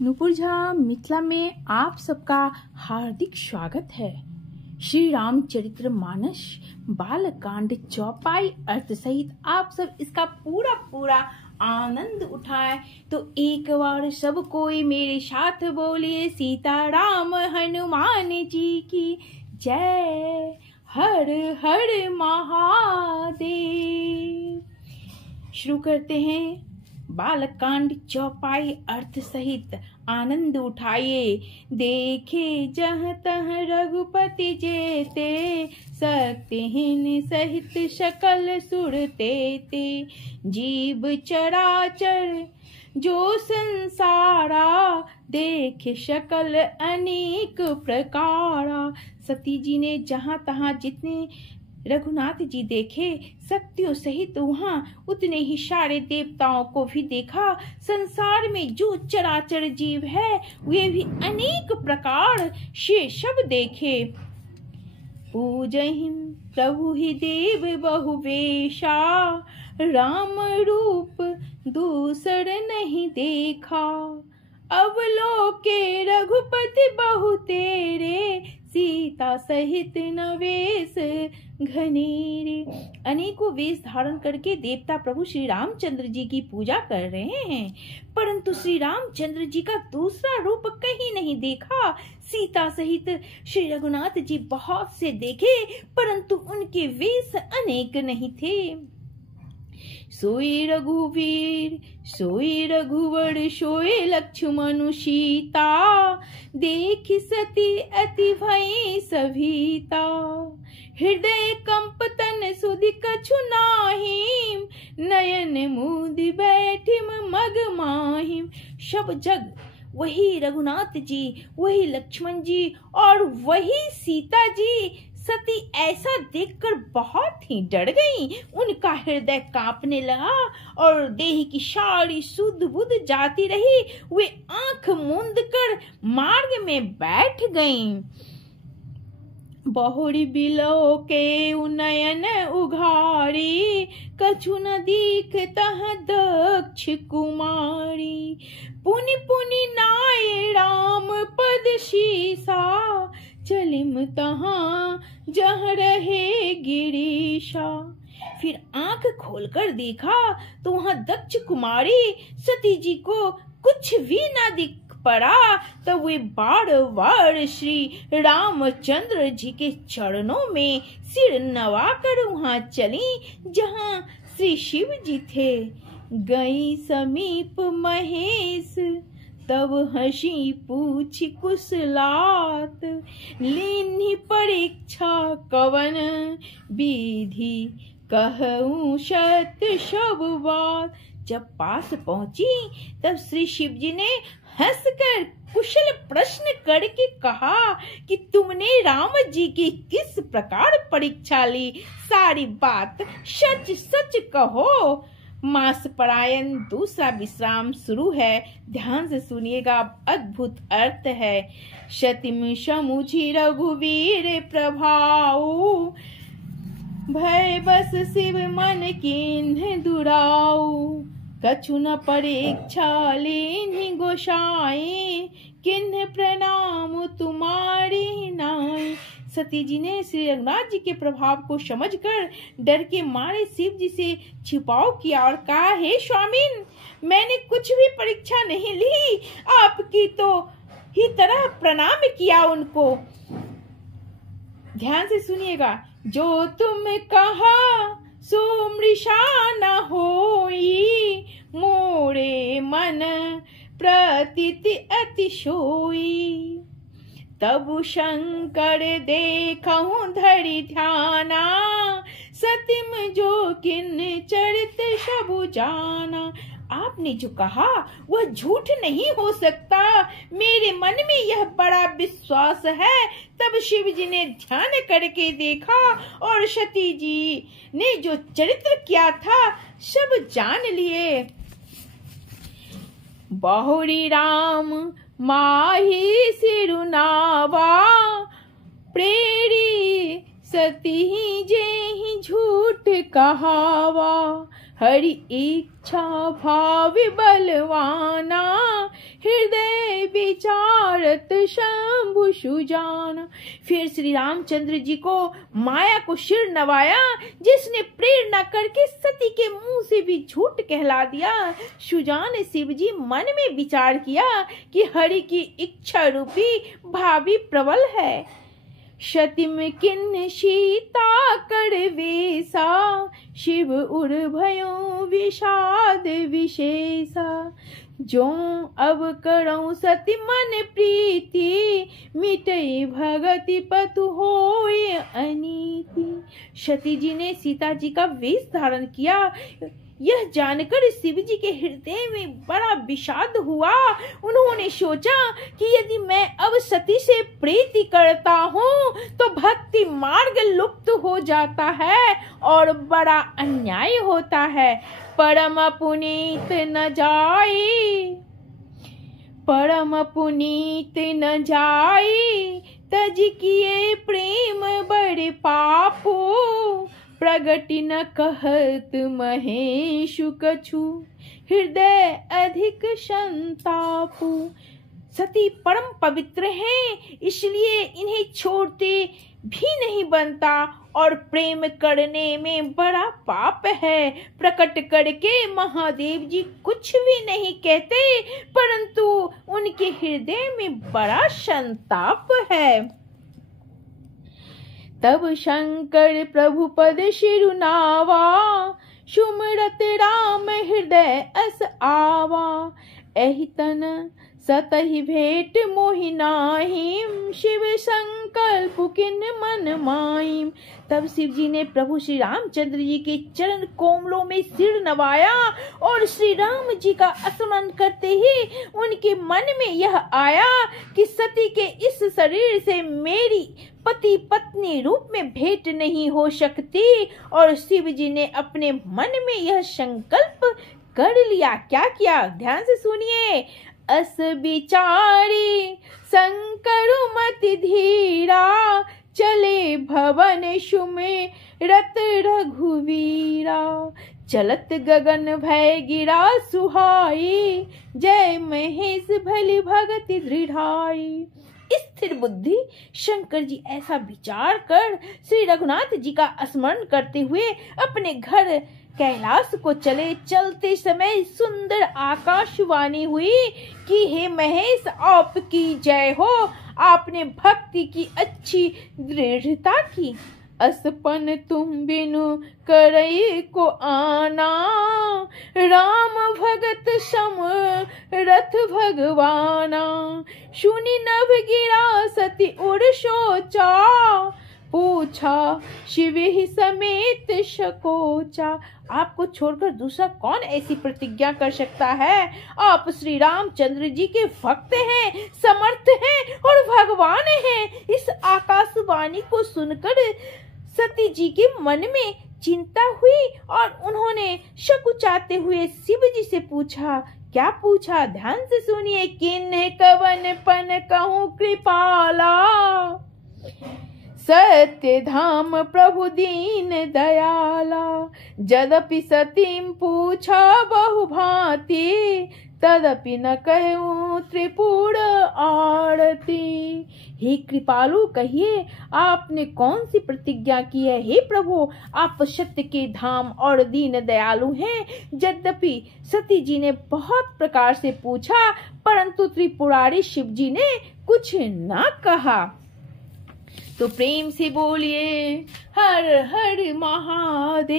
नुपुर झा मिथिला में आप सबका हार्दिक स्वागत है। श्री रामचरित्र मानस बालकांड चौपाई अर्थ सहित आप सब इसका पूरा आनंद उठाए तो एक बार सब कोई मेरे साथ बोलिए सीता राम हनुमान जी की जय। हर हर महादेव। शुरू करते हैं। बालकांड चौपाई अर्थ सहित आनंद उठाइए। देखे जहाँ तहाँ रघुपति जेते, शक्तिहीन सहित सकल सुरते ते। जीव चराचर जो संसारा, देखे सकल अनेक प्रकारा। सती जी ने जहाँ तहाँ जितने रघुनाथ जी देखे, शक्तियों सहित वहाँ उतने ही सारे देवताओं को भी देखा। संसार में जो चराचर जीव है वे भी अनेक प्रकार से सब देखे। पूजहिं प्रभु ही देव बहुवेशा, राम रूप दूसर नहीं देखा। अवलोके रघुपति बहु तेरे, सीता सहित नवेश घनेरे। अनेकों वेश धारण करके देवता प्रभु श्री रामचंद्र जी की पूजा कर रहे हैं, परंतु श्री रामचंद्र जी का दूसरा रूप कहीं नहीं देखा। सीता सहित श्री रघुनाथ जी बहुत से देखे, परंतु उनके वेश अनेक नहीं थे। सोई रघुवीर सोई रघुवर, सोई लक्ष्मण सीता, देख सती अति भई सभीता। हृदय कंप तन सुधि कछु नाहिम, नयन मुदि बैठिम मग माहिम। सब जग वही रघुनाथ जी, वही लक्ष्मण जी और वही सीता जी। सती ऐसा देखकर बहुत ही डर गईं। उनका हृदय कांपने लगा और देह की सारी सुध बुध जाती रही। वे आंख मूंद कर मार्ग में बैठ गईं। बहुरी बिलो के नयन उघारी, कछु न दीख तह दक्ष कुमारी। पुनि पुनि नाय राम पद शीसा, चलिम तहाँ जहाँ रहे गिरीशा। फिर आंख खोलकर देखा तो वहाँ दक्ष कुमारी सती जी को कुछ भी ना दिख पड़ा। तो वे बार श्री रामचंद्र जी के चरणों में सिर नवाकर वहाँ चली जहाँ श्री शिव जी थे। गई समीप महेश, तब हंसी पूछी कुशलात। लीन्ही परीक्षा कवन विधि, कहूँ सत्य सब बात। जब पास पहुंची तब श्री शिव जी ने हंसकर कुशल प्रश्न करके कहा कि तुमने राम जी की किस प्रकार परीक्षा ली, सारी बात सच सच कहो। मास परायण दूसरा विश्राम शुरू है। ध्यान से सुनिएगा, अद्भुत अर्थ है। शतिम समुझी रघुवीर प्रभाऊ, भय बस शिव मन किन्ह दुराऊ। कछु न परीक्षा लीन्ही गोसाई, किन्ह प्रणाम तुम्हारी नाई। सती जी ने श्री रघुनाथ जी के प्रभाव को समझकर डर के मारे शिव जी से छिपाव किया और कहा, हे स्वामीन, मैंने कुछ भी परीक्षा नहीं ली, आपकी तो ही तरह प्रणाम किया उनको। ध्यान से सुनिएगा। जो तुम कहा सो मृषा न होई, मोरे मन प्रतीति अति सोई। तब शंकर देखहु धरि ध्याना, सतिम जो किन चरित सबु जाना। आपने जो कहा वह झूठ नहीं हो सकता, मेरे मन में यह बड़ा विश्वास है। तब शिव जी ने ध्यान करके देखा और सती जी ने जो चरित्र किया था सब जान लिए। बहुरी राम माही सिरुनावा, प्रेरी सती जेहि झूठ कहावा। हरि इच्छा भाव बलवाना, हृदय विचारत शंभु सुजाना। फिर श्री रामचंद्र जी को माया को सिर नवाया, जिसने प्रेरणा करके सती के मुंह से भी झूठ कहला दिया। सुजान शिव जी मन में विचार किया कि हरि की इच्छा रूपी भाभी प्रबल है। शतिम किन्न सीता कर वेसा, शिव उर भयो विषाद विशेषा। जो अब करऊं सती मन प्रीति, मिटई भगति पतु होय अनीति। सती जी ने सीता जी का वेश धारण किया। यह जानकर शिव जी के हृदय में बड़ा विषाद हुआ। उन्होंने सोचा कि यदि मैं अब सती से प्रीति करता हूँ तो भक्ति मार्ग लुप्त हो जाता है और बड़ा अन्याय होता है। परम पुनीत न जाई, परम पुनीत न जाई, तज किए प्रेम बड़े पापो। प्रगति न कहत महेशु कछु, हृदय अधिक संतापु। सती परम पवित्र हैं, इसलिए इन्हें छोड़ते भी नहीं बनता और प्रेम करने में बड़ा पाप है। प्रकट करके महादेव जी कुछ भी नहीं कहते, परंतु उनके हृदय में बड़ा संताप है। तब शंकर प्रभु पद शिरुनावा, सुमरत राम हृदय अस आवा। एहि तन सतहि भेंट मोहि नाहिम, शिव संकल्प किन मन माहिम। तब शिव जी ने प्रभु श्री रामचंद्र जी के चरण कोमलों में सिर नवाया और श्री राम जी का स्मरण करते ही उनके मन में यह आया कि सती के इस शरीर से मेरी पति पत्नी रूप में भेंट नहीं हो सकती। और शिव जी ने अपने मन में यह संकल्प कर लिया। क्या किया, ध्यान से सुनिए। अस विचारी शंकर मति धीरा, चले भवन सुमिरत रघुवीरा। चलत गगन भय गिरा सुहाई, जय महेश भली भगति दृढ़ाई। स्थिर बुद्धि शंकर जी ऐसा विचार कर श्री रघुनाथ जी का स्मरण करते हुए अपने घर कैलाश को चले। चलते समय सुंदर आकाशवाणी हुई कि हे महेश, आपकी जय हो, आपने भक्ति की अच्छी दृढ़ता की। असपन तुम बिनु करई को आना, राम भगत सम रथ भगवाना। सुनी नभ गिरा सती उर सोचा, पूछा शिव ही समेत शकोचा। आपको छोड़कर दूसरा कौन ऐसी प्रतिज्ञा कर सकता है? आप श्री रामचंद्र जी के भक्त हैं, समर्थ हैं और भगवान हैं। इस आकाशवाणी को सुनकर सती जी के मन में चिंता हुई और उन्होंने शकुचाते हुए शिव जी से पूछा। क्या पूछा, ध्यान से सुनिए। किन्ह कवन पन कहूँ कृपाला, सत्य धाम प्रभु दीन दयाला। यद्यपि सतीम पूछा बहु भांति, तदपि न कहूँ त्रिपुर आरती। हे कृपालु, कहिए आपने कौन सी प्रतिज्ञा की है? हे प्रभु, आप सत्य के धाम और दीन दयालु हैं। यद्यपि सती जी ने बहुत प्रकार से पूछा, परंतु त्रिपुरारी शिव जी ने कुछ न कहा। तो प्रेम से बोलिए हर हर महादेव।